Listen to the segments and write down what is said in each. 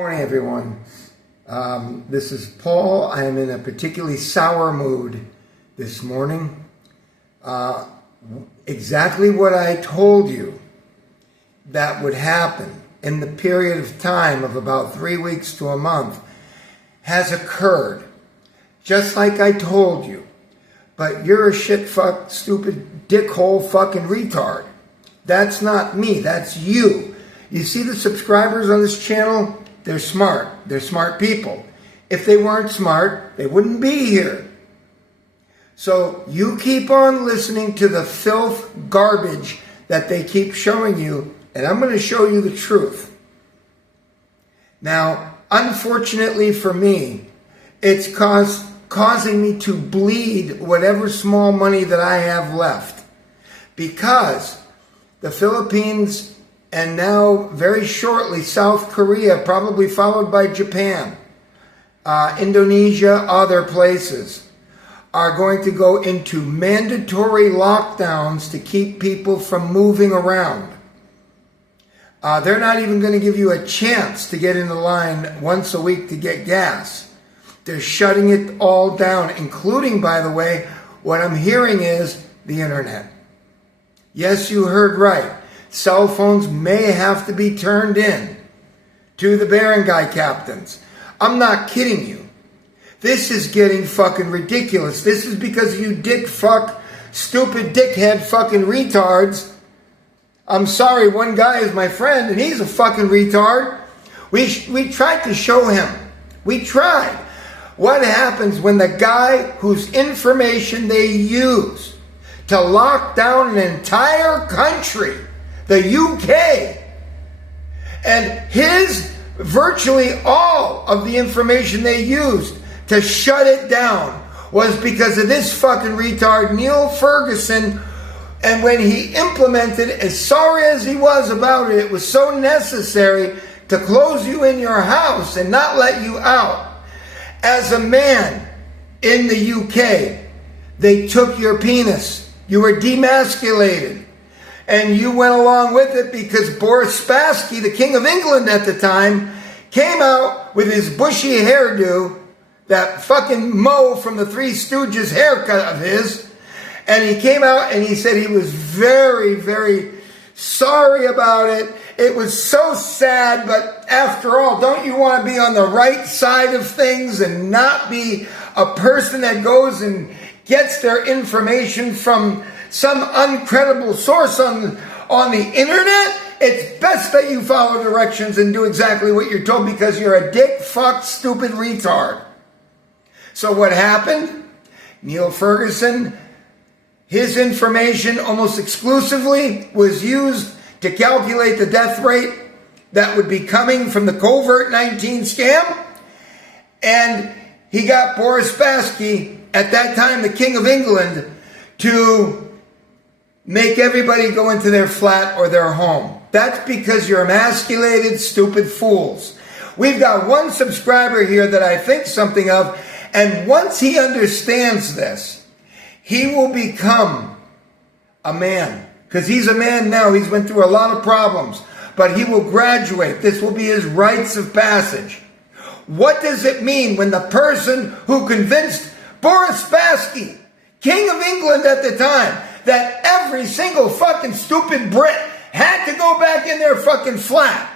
Morning, everyone. This is Paul. I am in a particularly sour mood this morning. Exactly what I told you that would happen in the period of time of about 3 weeks to a month has occurred. Just like I told you. But you're a shit fuck, stupid, dickhole fucking retard. That's not me. That's you. You see the subscribers on this channel? They're smart. They're smart people. If they weren't smart, they wouldn't be here. So you keep on listening to the filth garbage that they keep showing you, and I'm going to show you the truth. Now, unfortunately for me, it's causing me to bleed whatever small money that I have left. Because the Philippines, and now very shortly South Korea, probably followed by Japan, Indonesia, other places, are going to go into mandatory lockdowns to keep people from moving around. They're not even going to give you a chance to get in the line once a week to get gas. They're shutting it all down, including, by the way, what I'm hearing is the internet. Yes, you heard right. Cell phones may have to be turned in to the barangay captains. I'm not kidding you. This is getting fucking ridiculous. This is because you dick fuck, stupid dickhead fucking retards. I'm sorry, one guy is my friend and he's a fucking retard. We tried to show him. We tried. What happens when the guy whose information they use to lock down an entire country, the UK, and virtually all of the information they used to shut it down was because of this fucking retard, Neil Ferguson. And when he implemented, as sorry as he was about it, it was so necessary to close you in your house and not let you out. As a man in the UK, they took your penis. You were demasculated. And you went along with it because Boris Spassky, the King of England at the time, came out with his bushy hairdo, that fucking Mo from the Three Stooges haircut of his, and he came out and he said he was very, very sorry about it. It was so sad, but after all, don't you want to be on the right side of things and not be a person that goes and gets their information from some uncredible source on the internet? It's best that you follow directions and do exactly what you're told because you're a dick, fuck, stupid retard. So what happened? Neil Ferguson, his information almost exclusively was used to calculate the death rate that would be coming from the COVID-19 scam. And he got Boris Spassky, at that time the King of England, to make everybody go into their flat or their home. That's because you're emasculated, stupid fools. We've got one subscriber here that I think something of, and once he understands this, he will become a man. Because he's a man now. He's went through a lot of problems. But he will graduate. This will be his rites of passage. What does it mean when the person who convinced Boris Spassky, King of England at the time, that every single fucking stupid Brit had to go back in their fucking flat?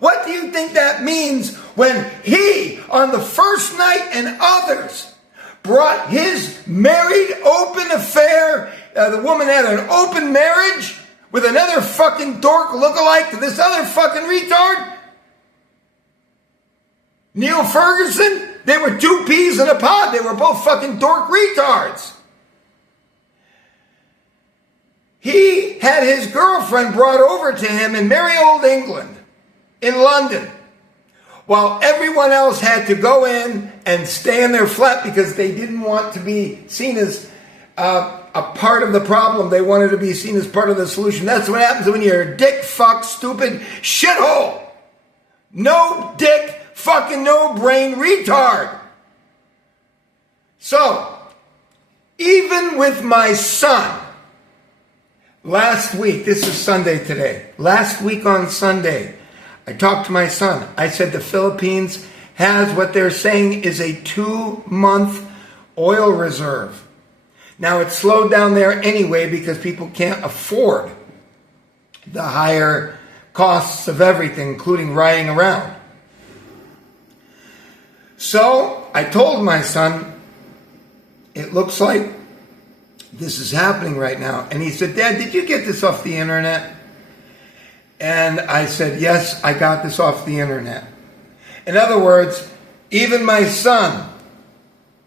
What do you think that means when he, on the first night and others, brought his married open affair, the woman had an open marriage with another fucking dork lookalike to this other fucking retard? Neil Ferguson? They were two peas in a pod. They were both fucking dork retards. He had his girlfriend brought over to him in merry old England, in London, while everyone else had to go in and stay in their flat because they didn't want to be seen as a part of the problem. They wanted to be seen as part of the solution. That's what happens when you're a dick, fuck, stupid shithole. No dick, fucking no brain retard. So, even with my son, last week, this is Sunday today, last week on Sunday, I talked to my son. I said the Philippines has what they're saying is a 2-month oil reserve. Now it's slowed down there anyway because people can't afford the higher costs of everything, including riding around. So I told my son, it looks like this is happening right now. And he said, Dad, did you get this off the internet? And I said, yes, I got this off the internet. In other words, even my son,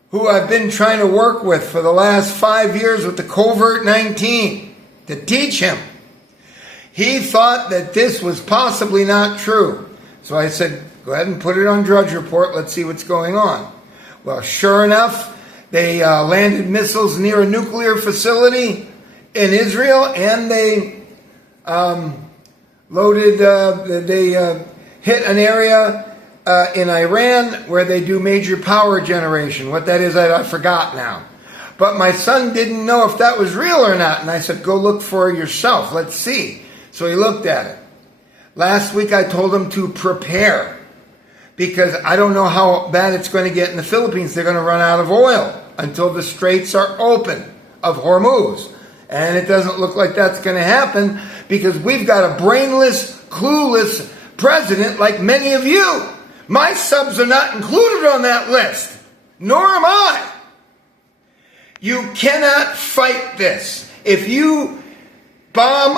who I've been trying to work with for the last 5 years with the COVID-19 to teach him, he thought that this was possibly not true. So I said, go ahead and put it on Drudge Report. Let's see what's going on. Well, sure enough, they landed missiles near a nuclear facility in Israel, and they hit an area in Iran where they do major power generation. What that is, I forgot now. But my son didn't know if that was real or not, and I said, go look for it yourself. Let's see. So he looked at it. Last week I told him to prepare because I don't know how bad it's going to get in the Philippines. They're going to run out of oil until the straits are open of Hormuz. And it doesn't look like that's going to happen because we've got a brainless, clueless president like many of you. My subs are not included on that list, nor am I. You cannot fight this. If you bomb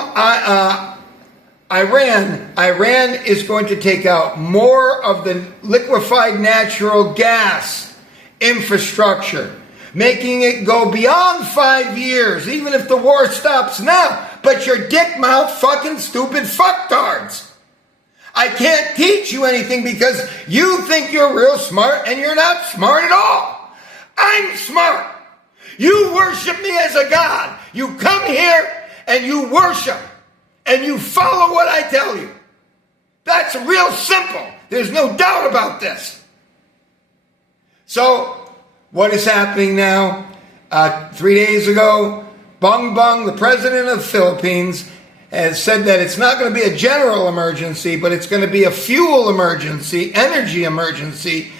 Iran is going to take out more of the liquefied natural gas infrastructure, making it go beyond 5 years, even if the war stops now. But you're dick mouth fucking stupid fucktards. I can't teach you anything because you think you're real smart and you're not smart at all. I'm smart. You worship me as a god. You come here and you worship and you follow what I tell you. That's real simple. There's no doubt about this. So, what is happening now? 3 days ago, Bongbong, the president of the Philippines, has said that it's not going to be a general emergency, but it's going to be a fuel emergency, energy emergency.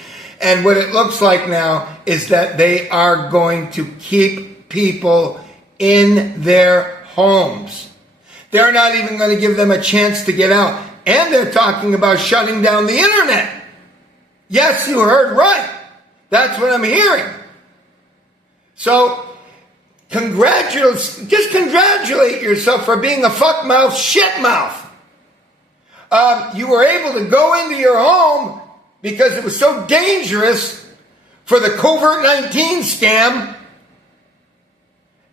And what it looks like now is that they are going to keep people in their homes. They're not even going to give them a chance to get out. And they're talking about shutting down the internet. Yes, you heard right. That's what I'm hearing. So, just congratulate yourself for being a fuck mouth, shit mouth. You were able to go into your home because it was so dangerous for the COVID-19 scam.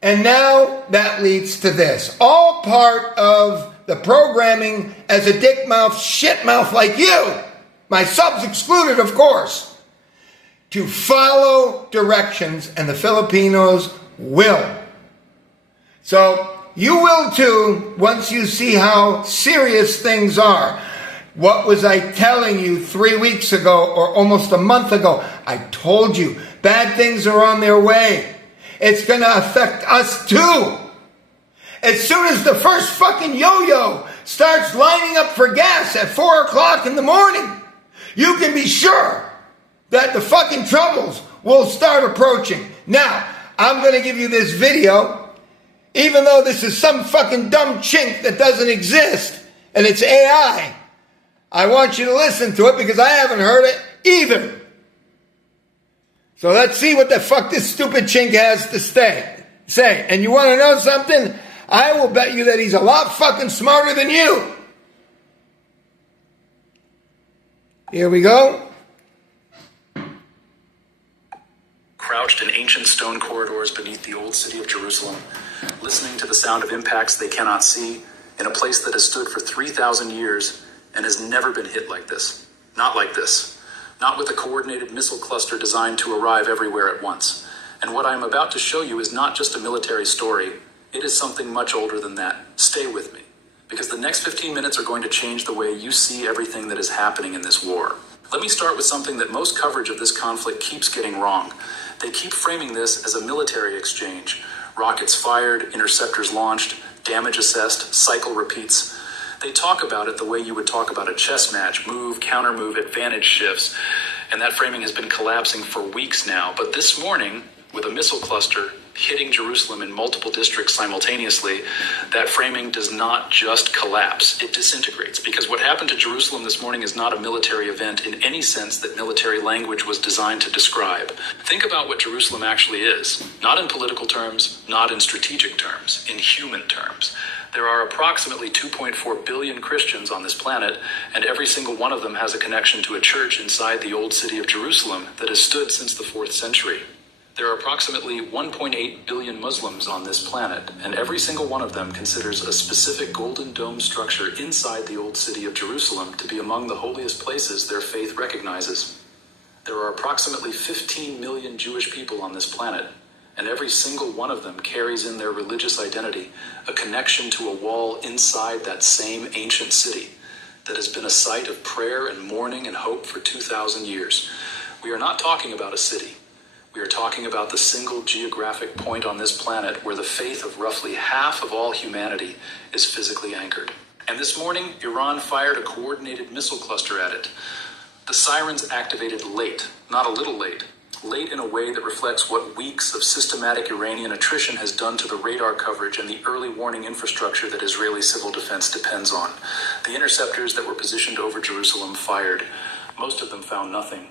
And now that leads to this. All part of the programming as a dick mouth, shit mouth like you. My subs excluded, of course. To follow directions, and the Filipinos will. So you will too once you see how serious things are. What was I telling you 3 weeks ago or almost a month ago? I told you bad things are on their way. It's going to affect us too. As soon as the first fucking yo-yo starts lining up for gas at 4 o'clock in the morning, you can be sure that the fucking troubles will start approaching. Now, I'm going to give you this video, even though this is some fucking dumb chink that doesn't exist, and it's AI. I want you to listen to it because I haven't heard it either. So let's see what the fuck this stupid chink has to say. And you want to know something? I will bet you that he's a lot fucking smarter than you. Here we go. Crouched in ancient stone corridors beneath the old city of Jerusalem, listening to the sound of impacts they cannot see, in a place that has stood for 3,000 years and has never been hit like this. Not like this. Not with a coordinated missile cluster designed to arrive everywhere at once. And what I am about to show you is not just a military story. It is something much older than that. Stay with me, because the next 15 minutes are going to change the way you see everything that is happening in this war. Let me start with something that most coverage of this conflict keeps getting wrong. They keep framing this as a military exchange. Rockets fired, interceptors launched, damage assessed, cycle repeats. They talk about it the way you would talk about a chess match: move, counter move, advantage shifts. And that framing has been collapsing for weeks now. But this morning, with a missile cluster hitting Jerusalem in multiple districts simultaneously, that framing does not just collapse, it disintegrates. Because what happened to Jerusalem this morning is not a military event in any sense that military language was designed to describe. Think about what Jerusalem actually is, not in political terms, not in strategic terms, in human terms. There are approximately 2.4 billion Christians on this planet, and every single one of them has a connection to a church inside the old city of Jerusalem that has stood since the 4th century. There are approximately 1.8 billion Muslims on this planet, and every single one of them considers a specific golden dome structure inside the old city of Jerusalem to be among the holiest places their faith recognizes. There are approximately 15 million Jewish people on this planet, and every single one of them carries in their religious identity a connection to a wall inside that same ancient city that has been a site of prayer and mourning and hope for 2,000 years. We are not talking about a city. We are talking about the single geographic point on this planet where the faith of roughly half of all humanity is physically anchored. And this morning, Iran fired a coordinated missile cluster at it. The sirens activated late, not a little late in a way that reflects what weeks of systematic Iranian attrition has done to the radar coverage and the early warning infrastructure that Israeli civil defense depends on. The interceptors that were positioned over Jerusalem fired. Most of them found nothing.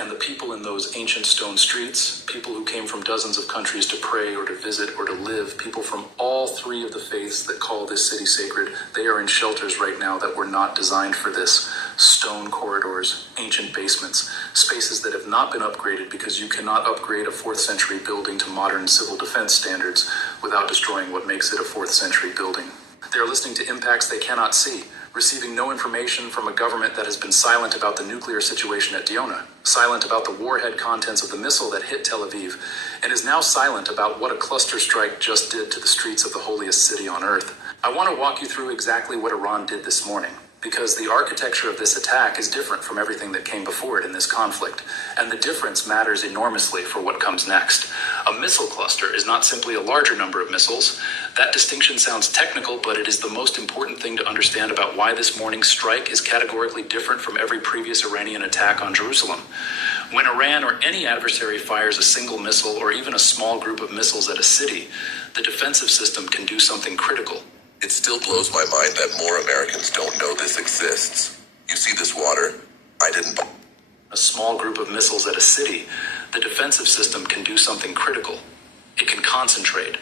And the people in those ancient stone streets, people who came from dozens of countries to pray or to visit or to live, people from all three of the faiths that call this city sacred, they are in shelters right now that were not designed for this. Stone corridors, ancient basements, spaces that have not been upgraded because you cannot upgrade a 4th century building to modern civil defense standards without destroying what makes it a 4th century building. They are listening to impacts they cannot see, receiving no information from a government that has been silent about the nuclear situation at Diona, silent about the warhead contents of the missile that hit Tel Aviv, and is now silent about what a cluster strike just did to the streets of the holiest city on earth. I want to walk you through exactly what Iran did this morning, because the architecture of this attack is different from everything that came before it in this conflict, and the difference matters enormously for what comes next. A missile cluster is not simply a larger number of missiles. That distinction sounds technical, but it is the most important thing to understand about why this morning's strike is categorically different from every previous Iranian attack on Jerusalem. When Iran or any adversary fires a single missile or even a small group of missiles at a city, the defensive system can do something critical. It still blows my mind that more Americans don't know this exists. You see this water? I didn't. A small group of missiles at a city, the defensive system can do something critical. It can concentrate.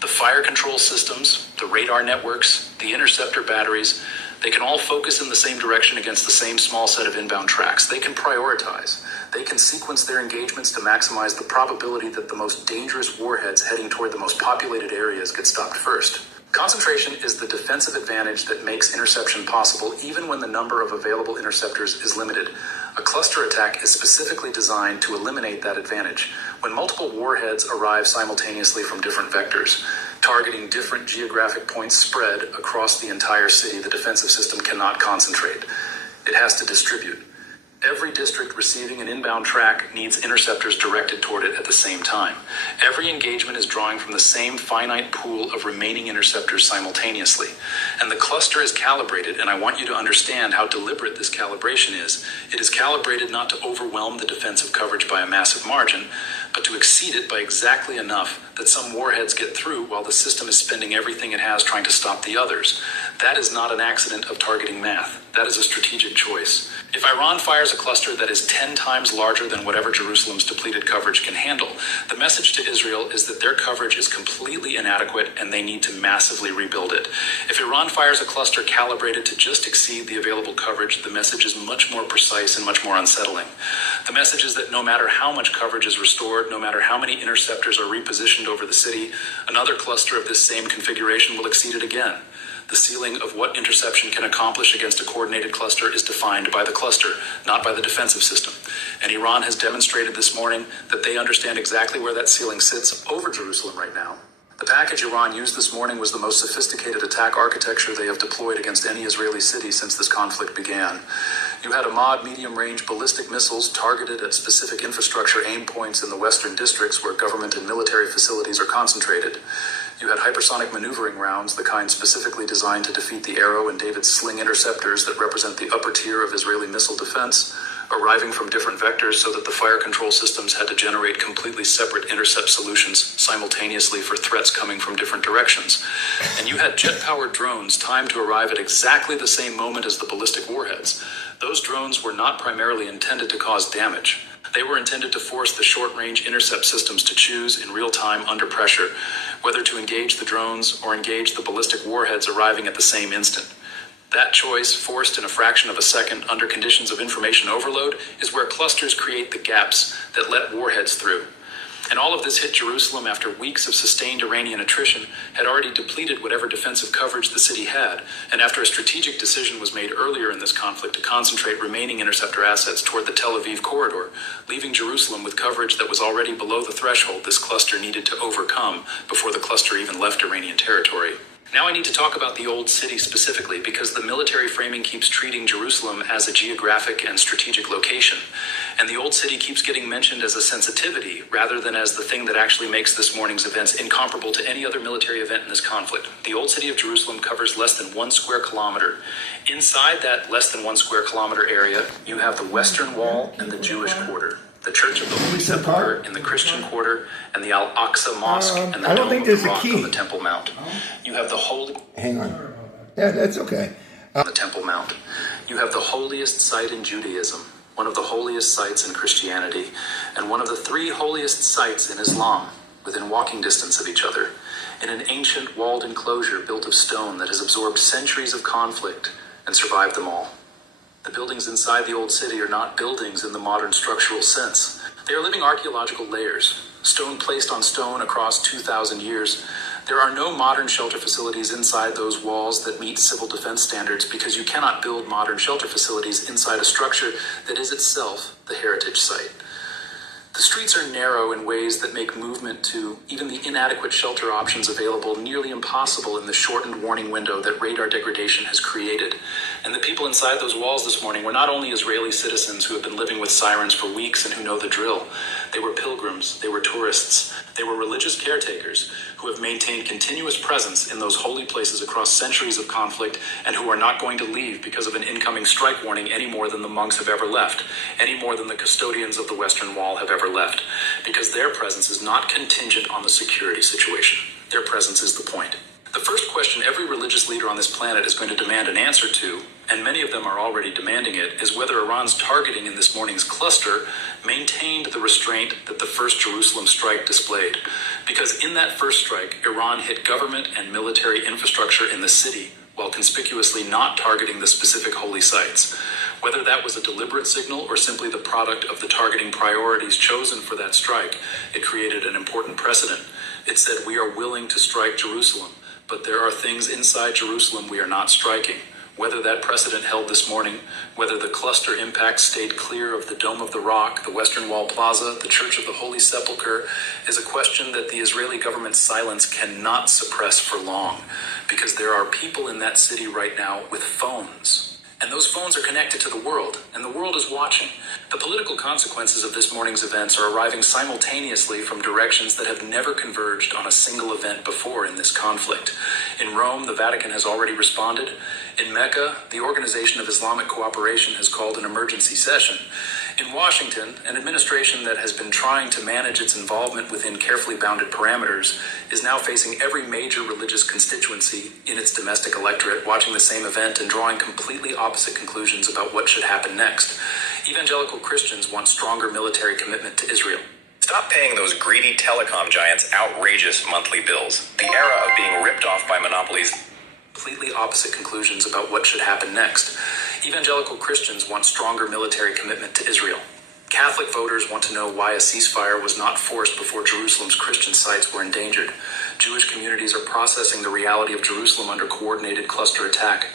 The fire control systems, the radar networks, the interceptor batteries, they can all focus in the same direction against the same small set of inbound tracks. They can prioritize. They can sequence their engagements to maximize the probability that the most dangerous warheads heading toward the most populated areas get stopped first. Concentration is the defensive advantage that makes interception possible even when the number of available interceptors is limited. A cluster attack is specifically designed to eliminate that advantage. When multiple warheads arrive simultaneously from different vectors, targeting different geographic points spread across the entire city, the defensive system cannot concentrate. It has to distribute. Every district receiving an inbound track needs interceptors directed toward it at the same time. Every engagement is drawing from the same finite pool of remaining interceptors simultaneously. And the cluster is calibrated, and I want you to understand how deliberate this calibration is. It is calibrated not to overwhelm the defensive coverage by a massive margin, but to exceed it by exactly enough that some warheads get through while the system is spending everything it has trying to stop the others. That is not an accident of targeting math. That is a strategic choice. If Iran fires a cluster that is 10 times larger than whatever Jerusalem's depleted coverage can handle, the message to Israel is that their coverage is completely inadequate and they need to massively rebuild it. If Iran fires a cluster calibrated to just exceed the available coverage, the message is much more precise and much more unsettling. The message is that no matter how much coverage is restored, no matter how many interceptors are repositioned over the city, another cluster of this same configuration will exceed it again. The ceiling of what interception can accomplish against a coordinated cluster is defined by the cluster, not by the defensive system. And Iran has demonstrated this morning that they understand exactly where that ceiling sits over Jerusalem right now. The package Iran used this morning was the most sophisticated attack architecture they have deployed against any Israeli city since this conflict began. You had Ahmad medium-range ballistic missiles targeted at specific infrastructure aim points in the western districts where government and military facilities are concentrated. You had hypersonic maneuvering rounds, the kind specifically designed to defeat the Arrow and David's Sling interceptors that represent the upper tier of Israeli missile defense, arriving from different vectors so that the fire control systems had to generate completely separate intercept solutions simultaneously for threats coming from different directions. And you had jet-powered drones timed to arrive at exactly the same moment as the ballistic warheads. Those drones were not primarily intended to cause damage. They were intended to force the short-range intercept systems to choose in real time under pressure, whether to engage the drones or engage the ballistic warheads arriving at the same instant. That choice, forced in a fraction of a second under conditions of information overload, is where clusters create the gaps that let warheads through. And all of this hit Jerusalem after weeks of sustained Iranian attrition had already depleted whatever defensive coverage the city had, and after a strategic decision was made earlier in this conflict to concentrate remaining interceptor assets toward the Tel Aviv corridor, leaving Jerusalem with coverage that was already below the threshold this cluster needed to overcome before the cluster even left Iranian territory. Now I need to talk about the Old City specifically because the military framing keeps treating Jerusalem as a geographic and strategic location, and the Old City keeps getting mentioned as a sensitivity rather than as the thing that actually makes this morning's events incomparable to any other military event in this conflict. The Old City of Jerusalem covers less than 1 square kilometer. Inside that less than 1 square kilometer area, you have the Western Wall and the Jewish quarter, the Church of the Holy Sepulchre in the Christian quarter, and the Al-Aqsa Mosque and the Dome of the Rock on the Temple Mount. You have the holy... Hang on. Yeah, that's okay. The Temple Mount. You have the holiest site in Judaism, one of the holiest sites in Christianity, and one of the 3 holiest sites in Islam, within walking distance of each other, in an ancient walled enclosure built of stone that has absorbed centuries of conflict and survived them all. The buildings inside the Old City are not buildings in the modern structural sense. They are living archaeological layers, stone placed on stone across 2,000 years. There are no modern shelter facilities inside those walls that meet civil defense standards because you cannot build modern shelter facilities inside a structure that is itself the heritage site. The streets are narrow in ways that make movement to even the inadequate shelter options available nearly impossible in the shortened warning window that radar degradation has created. And the people inside those walls this morning were not only Israeli citizens who have been living with sirens for weeks and who know the drill. They were pilgrims, they were tourists, they were religious caretakers who have maintained continuous presence in those holy places across centuries of conflict and who are not going to leave because of an incoming strike warning any more than the monks have ever left, any more than the custodians of the Western Wall have ever left, because their presence is not contingent on the security situation. Their presence is the point. The first question every religious leader on this planet is going to demand an answer to, and many of them are already demanding it, is whether Iran's targeting in this morning's cluster maintained the restraint that the first Jerusalem strike displayed. Because in that first strike, Iran hit government and military infrastructure in the city while conspicuously not targeting the specific holy sites. Whether that was a deliberate signal or simply the product of the targeting priorities chosen for that strike, it created an important precedent. It said, we are willing to strike Jerusalem, but there are things inside Jerusalem we are not striking. Whether that precedent held this morning, whether the cluster impact stayed clear of the Dome of the Rock, the Western Wall Plaza, the Church of the Holy Sepulchre, is a question that the Israeli government's silence cannot suppress for long, because there are people in that city right now with phones. And those phones are connected to the world, and the world is watching. The political consequences of this morning's events are arriving simultaneously from directions that have never converged on a single event before in this conflict. In Rome, the Vatican has already responded. In Mecca, the Organization of Islamic Cooperation has called an emergency session. In Washington, an administration that has been trying to manage its involvement within carefully bounded parameters is now facing every major religious constituency in its domestic electorate, watching the same event and drawing completely opposite conclusions about what should happen next. Evangelical Christians want stronger military commitment to Israel. Stop paying those greedy telecom giants outrageous monthly bills. The era of being ripped off by monopolies. Completely opposite conclusions about what should happen next. Evangelical Christians want stronger military commitment to Israel. Catholic voters want to know why a ceasefire was not forced before Jerusalem's Christian sites were endangered. Jewish communities are processing the reality of Jerusalem under coordinated cluster attack.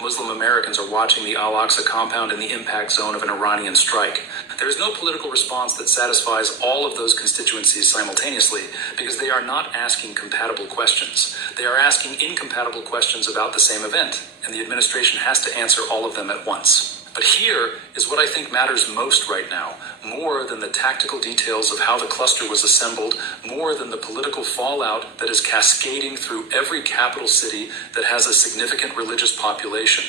Muslim Americans are watching the Al-Aqsa compound in the impact zone of an Iranian strike. There is no political response that satisfies all of those constituencies simultaneously because they are not asking compatible questions. They are asking incompatible questions about the same event, and the administration has to answer all of them at once. But here is what I think matters most right now, more than the tactical details of how the cluster was assembled, more than the political fallout that is cascading through every capital city that has a significant religious population.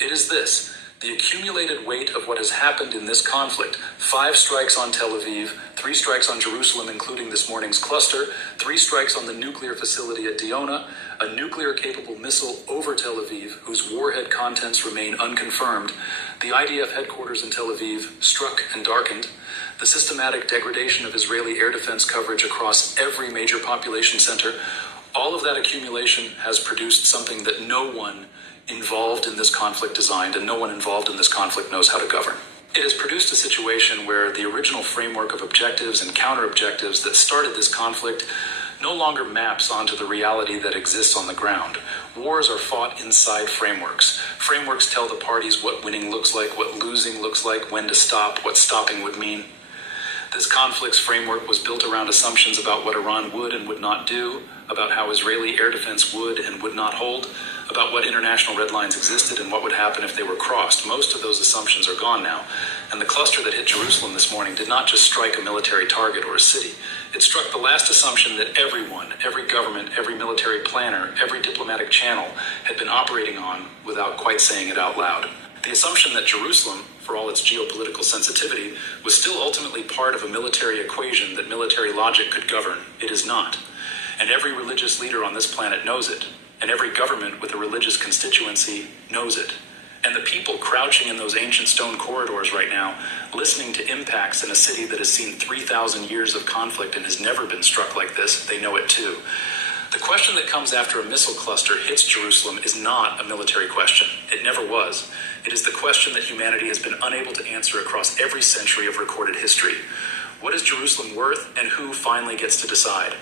It is this: the accumulated weight of what has happened in this conflict. 5 strikes on Tel Aviv, 3 strikes on Jerusalem, including this morning's cluster, 3 strikes on the nuclear facility at Diona, a nuclear-capable missile over Tel Aviv, whose warhead contents remain unconfirmed, the IDF headquarters in Tel Aviv struck and darkened, the systematic degradation of Israeli air defense coverage across every major population center. All of that accumulation has produced something that no one involved in this conflict designed, and no one involved in this conflict knows how to govern. It has produced a situation where the original framework of objectives and counter-objectives that started this conflict no longer maps onto the reality that exists on the ground. Wars are fought inside frameworks. Frameworks tell the parties what winning looks like, what losing looks like, when to stop, what stopping would mean. This conflict's framework was built around assumptions about what Iran would and would not do, about how Israeli air defense would and would not hold, about what international red lines existed and what would happen if they were crossed. Most of those assumptions are gone now, and the cluster that hit Jerusalem this morning did not just strike a military target or a city. It struck the last assumption that everyone, every government, every military planner, every diplomatic channel had been operating on without quite saying it out loud. The assumption that Jerusalem, for all its geopolitical sensitivity, was still ultimately part of a military equation that military logic could govern. It is not. And every religious leader on this planet knows it. And every government with a religious constituency knows it. And the people crouching in those ancient stone corridors right now, listening to impacts in a city that has seen 3,000 years of conflict and has never been struck like this, they know it too. The question that comes after a missile cluster hits Jerusalem is not a military question. It never was. It is the question that humanity has been unable to answer across every century of recorded history. What is Jerusalem worth, and who finally gets to decide?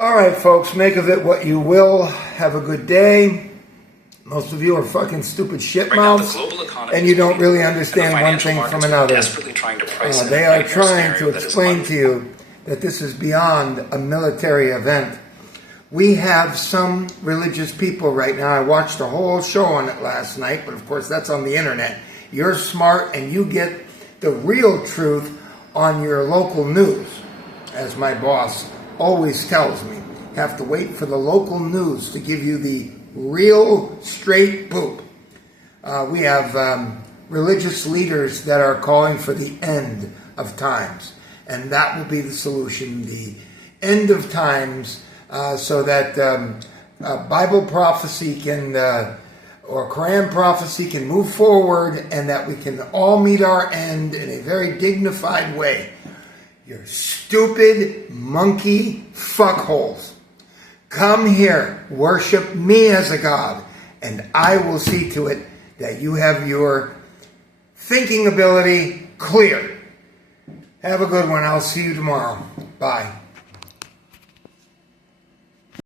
All right, folks, make of it what you will. Have a good day. Most of you are fucking stupid shitmouths, and you don't really understand one thing from another. They are trying to explain to you that this is beyond a military event. We have some religious people right now. I watched a whole show on it last night, but of course that's on the internet. You're smart and you get the real truth on your local news, as my boss always tells me. You have to wait for the local news to give you the real straight poop. We have religious leaders that are calling for the end of times. And that will be the solution, the end of times, so that Bible prophecy can, or Quran prophecy can move forward, and that we can all meet our end in a very dignified way. You stupid monkey fuckholes. Come here, worship me as a god, and I will see to it that you have your thinking ability clear. Have a good one. I'll see you tomorrow. Bye.